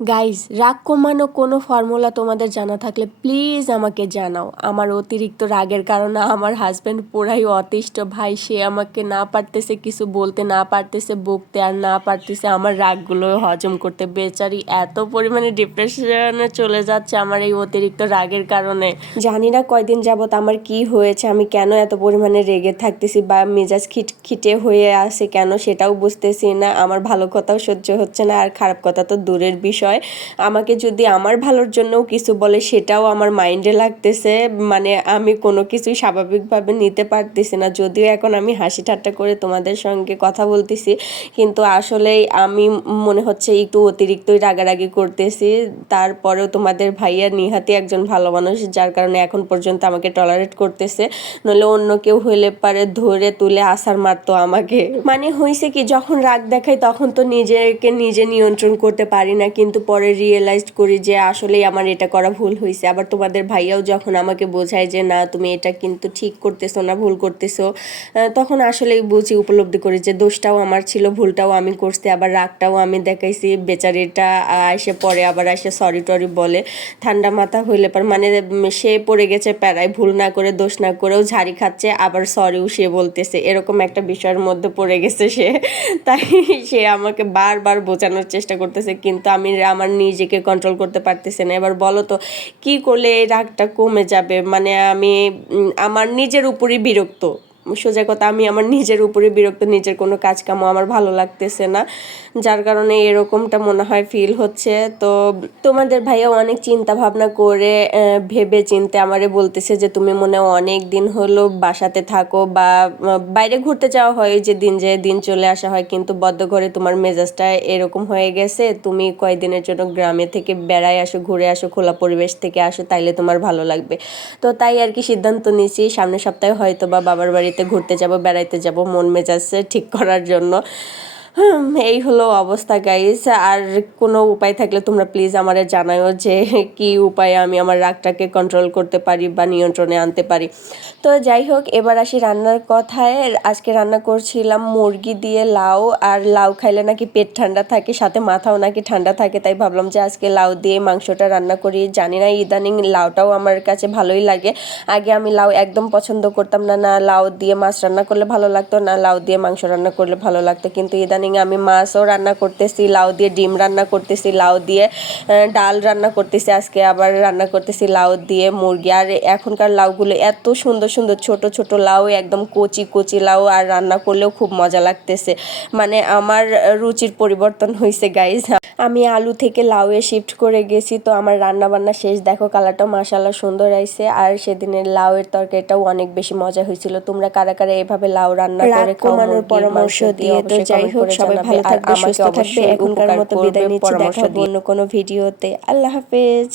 Guys, রাগ কমানো কোনো ফর্মুলা তোমাদের জানা থাকলে প্লিজ আমাকে জানাও। আমার অতিরিক্ত রাগের কারণে আমার হাজব্যান্ড পুরাই অতিষ্ঠ ভাই। সে আমাকে না পারতেছে কিছু বলতে, না পারতেছে বকতে, আর না পারতেছে আমার রাগগুলো হজম করতে। বেচারি এত পরিমাণে ডিপ্রেশনে চলে যাচ্ছে আমার এই অতিরিক্ত রাগের কারণে। জানি না কয়দিন যাবত আমার কি হয়েছে, আমি কেন এত পরিমাণে রেগে থাকতেছি বা মেজাজ খিটখিটে হয়ে আছে কেন সেটাও বুঝতেছি না। আমার ভালো কথাও সহ্য হচ্ছে না, আর খারাপ কথা তো দূরের বিষয়। আমাকে যদি আমার ভালোর জন্যও কিছু বলে সেটাও আমার মাইন্ডে লাগতেছে, মানে আমি কোনো কিছুই স্বাভাবিকভাবে নিতে পারতেছি না। যদিও এখন আমি হাসি ঠাট্টা করে তোমাদের সঙ্গে কথা বলতেছি, কিন্তু আসলেই আমি মনে হচ্ছে একটু অতিরিক্তই রাগারাগি করতেছি। তারপরেও তোমাদের ভাইয়া নিহাতি একজন ভালো মানুষ, যার কারণে এখন পর্যন্ত আমাকে টলারেট করতেছে। নইলে অন্য কেউ হইলে পারে ধরে তুলে আছাড় মারতো আমাকে। মানে হয়েছে কি, যখন রাগ দেখাই তখন তো নিজেকে নিজে নিয়ন্ত্রণ করতে পারি না, কিন্তু পরে রিয়েলাইজ করি যে আসলেই আমার এটা করা ভুল হয়েছে। আবার তোমাদের ভাইয়াও যখন আমাকে বোঝায় যে না তুমি এটা কিন্তু ঠিক করতেছো না, ভুল করতেছো, তখন আসলেই বুঝি, উপলব্ধি করি যে দোষটাও আমার ছিল, ভুলটাও আমি করছি, আবার রাগটাও আমি দেখাইছি। বেচারিটা এসে পরে আবার এসে সরি টরি বলে। ঠান্ডা মাথা হইলে পর মানে সে পড়ে গেছে প্যারায়, ভুল না করে দোষ না করেও ঝাড়ি খাচ্ছে, আবার সরিও সে বলতেছে। এরকম একটা বিষয়ের মধ্যে পড়ে গেছে সে। তাই সে আমাকে বারবার বোঝানোর চেষ্টা করতেছে, কিন্তু আমি আমার নিজেকে কন্ট্রোল করতে পারতেছি না। এবার বলো তো কি করলে এই রাগটা কমে যাবে? মানে আমি আমার নিজের উপরই বিরক্ত। সোজা কথা, আমি আমার নিজের উপরে বিরক্ত। নিজের কোনো কাজ কামও আমার ভালো লাগতেছে না, যার কারণে এরকমটা মনে হয় ফিল হচ্ছে। তো তোমাদের ভাইয়া অনেক চিন্তা ভাবনা করে ভেবে চিন্তে আমারে বলতেছে যে তুমি মনে অনেক দিন হলো বাসাতে থাকো বা বাইরে ঘুরতে যাওয়া হয়, যে দিন যায় দিন চলে আসা হয়, কিন্তু বদ্ধ ঘরে তোমার মেজাজটা এরকম হয়ে গেছে। তুমি কয়েকদিনের জন্য গ্রামে থেকে বেড়ায় আসো, ঘুরে আসো, খোলা পরিবেশ থেকে আসো, তাইলে তোমার ভালো লাগবে। তো তাই আর কি সিদ্ধান্ত নিয়েছি, সামনের সপ্তাহে হয়তো বা বাবার বাড়িতে ঘুরতে যাব, বেড়াইতে যাব মন মেজাজ ঠিক করার জন্য। এই হলো অবস্থা গাইস। আর কোনো উপায় থাকলে তোমরা প্লিজ আমারে জানাও যে কি উপায়ে আমি আমার রাগটাকে কন্ট্রোল করতে পারি বা নিয়ন্ত্রণে আনতে পারি। তো যাই হোক, এবার আসি রান্নার কথায়। আজকে রান্না করছিলাম মুরগি দিয়ে লাউ, আর লাউ খাইলে নাকি পেট ঠান্ডা থাকে, সাথে মাথাও নাকি ঠান্ডা থাকে। তাই ভাবলাম যে আজকে লাউ দিয়ে মাংসটা রান্না করি। জানি না ইদানিং লাউটাও আমার কাছে ভালোই লাগে। আগে আমি লাউ একদম পছন্দ করতাম না, না লাউ দিয়ে মাছ রান্না করলে ভালো লাগতো, না লাউ দিয়ে মাংস রান্না করলে ভালো লাগতো। কিন্তু ইদানিং আমি মাছও রান্না করতেছি, লাউ দিয়ে ডিম রান্না করতেছি, লাউ দিয়ে ডাল রান্না করতেছি, আজকে আবার রান্না করতেছি লাউ দিয়ে মুরগি। আর এখনকার লাউগুলো এত সুন্দর সুন্দর, ছোট ছোট লাউ, একদম কচি কচি লাউ, আর রান্না করলেও খুব মজা লাগতেছে। মানে আমার রুচির পরিবর্তন হয়েছে গাইজ। আমি আলু থেকে লাউয়ে শিফট করে গেছি। তো আমার রান্না বান্না শেষ, দেখো কালারটাও মাশাআল্লাহ সুন্দর আইছে। আর সেদিনের লাউয়ের তরকারিটাও অনেক বেশি মজা হয়েছিল। তোমরা কারা কারা এভাবে লাউ রান্না করে কমানোর পরামর্শ দিয়ে? তো যাই হোক, সবাই ভালো থাকবে, সুস্থ থাকবে। এখনকার মতো বিদায় নিচ্ছি, দেখা হবে অন্য কোনো ভিডিওতে। আল্লাহ হাফেজ।